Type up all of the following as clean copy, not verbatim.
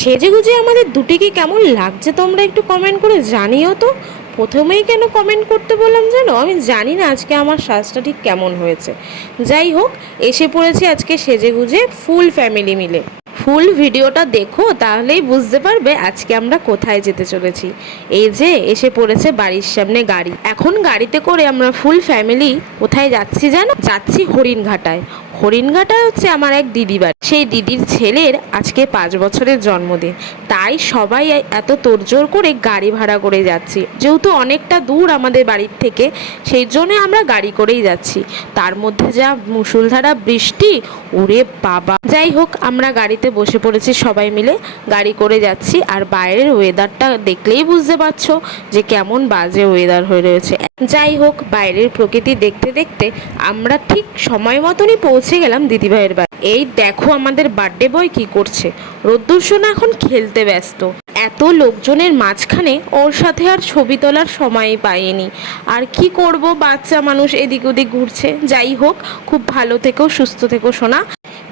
সেজেগুজে আমাদের দুটিকে কেমন লাগছে তোমরা একটু কমেন্ট করে জানিও তো। প্রথমেই কেন কমেন্ট করতে বললাম জানো, আমি জানি না আজকে আমার সাজটা ঠিক কেমন হয়েছে। যাই হোক, এসে পড়েছি আজকে সেজেগুজে ফুল ফ্যামিলি মিলে। ফুল ভিডিওটা দেখো, তাহলেই বুঝতে পারবে আজকে আমরা কোথায় যেতে চলেছি। এই যে এসে পড়েছে বাড়ির সামনে গাড়ি। এখন গাড়িতে করে আমরা ফুল ফ্যামিলি কোথায় যাচ্ছি জানো? যাচ্ছি হরিণঘাটায়। হরিণঘাটা হচ্ছে আমার এক দিদি বাড়ি। সেই দিদির ছেলের আজকে 5 বছরের জন্মদিন, তাই সবাই এত তোড়জোড় করে গাড়ি ভাড়া করে যাচ্ছি। যেহেতু অনেকটা দূর আমাদের বাড়ির থেকে, সেই জন্য আমরা গাড়ি করেই যাচ্ছি। তার মধ্যে যা মুষলধারা বৃষ্টি, ওরে বাবা। যাই হোক, আমরা গাড়িতে বসে পড়েছি সবাই মিলে, গাড়ি করে যাচ্ছি। আর বাইরের ওয়েদারটা দেখলেই বুঝতে পারছো যে কেমন বাজে ওয়েদার হয়ে রয়েছে। যাই হোক, বাইরের প্রকৃতি দেখতে দেখতে আমরা ঠিক সময় মতনই পৌঁছে গেলাম দিদিভাইয়ের বাড়ি। এই দেখো আমাদের বার্থডে বয় কি করছে। রোদ্দুর সোনা এখন খেলতে ব্যস্ত। এত লোকজনের মাঝখানে ওর সাথে আর ছবি তোলার সময়ই পাইনি। আর কি করব, বাচ্চা মানুষ এদিক ওদিক ঘুরছে। যাই হোক, খুব ভালো থেকো, সুস্থ থেকো সোনা।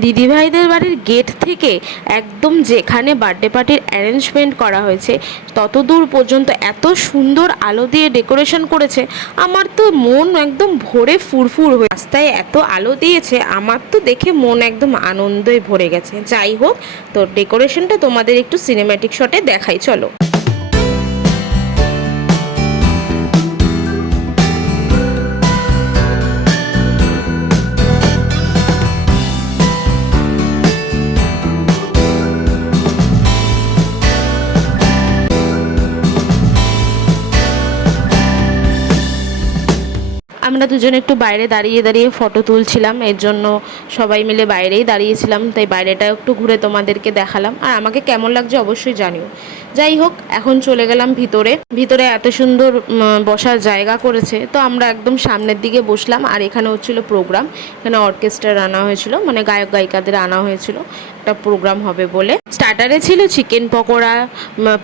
দিদিভাইদের বাড়ির গেট থেকে একদম যেখানে বার্থডে পার্টির অ্যারেঞ্জমেন্ট করা হয়েছে তত দূর পর্যন্ত এত সুন্দর আলো দিয়ে ডেকোরেশন করেছে, আমার তো মন একদম ভরে ফুরফুর হয়ে। রাস্তায় এত আলো দিয়েছে, আমার তো দেখে মন একদম আনন্দে ভরে গেছে। যাই হোক, তো ডেকোরেশনটা তোমাদের একটু সিনেম্যাটিক শটে দেখাই, চলো। আমরা দুজনে একটু বাইরে দাঁড়িয়ে দাঁড়িয়ে ফটো তুলছিলাম, এর জন্য সবাই মিলে বাইরেই দাঁড়িয়েছিলাম। তাই বাইরেটা একটু ঘুরে তোমাদেরকে দেখালাম, আর আমাকে কেমন লাগছে অবশ্যই জানিও। যাই হোক, এখন চলে গেলাম ভিতরে। ভিতরে এত সুন্দর বসার জায়গা করেছে, তো আমরা একদম সামনের দিকে বসলাম। আর এখানে হচ্ছিল প্রোগ্রাম, এখানে অর্কেস্ট্রা আনা হয়েছিল, মানে গায়ক গায়িকাদের আনা হয়েছিল একটা প্রোগ্রাম হবে বলে। স্টার্টারে ছিল চিকেন পকোড়া,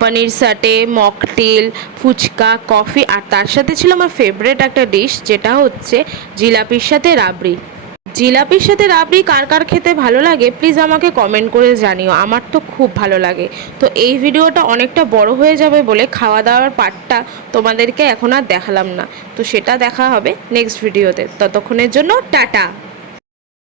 পনির সাটে, মকটেল, ফুচকা, কফি, আর তার সাথে ছিল আমার ফেভারিট একটা ডিশ, যেটা হচ্ছে জিলাপির সাথে রাবড়ি। জিলাপির সাথে রাবড়ি কার কার খেতে ভালো লাগে প্লিজ আমাকে কমেন্ট করে জানিও, আমার তো খুব ভালো লাগে। তো এই ভিডিওটা অনেকটা বড় হয়ে যাবে বলে খাওয়া দাওয়ার পার্টটা তোমাদেরকে এখন আর দেখালাম না, তো সেটা দেখা হবে নেক্সট ভিডিওতে। ততক্ষণের জন্য টাটা।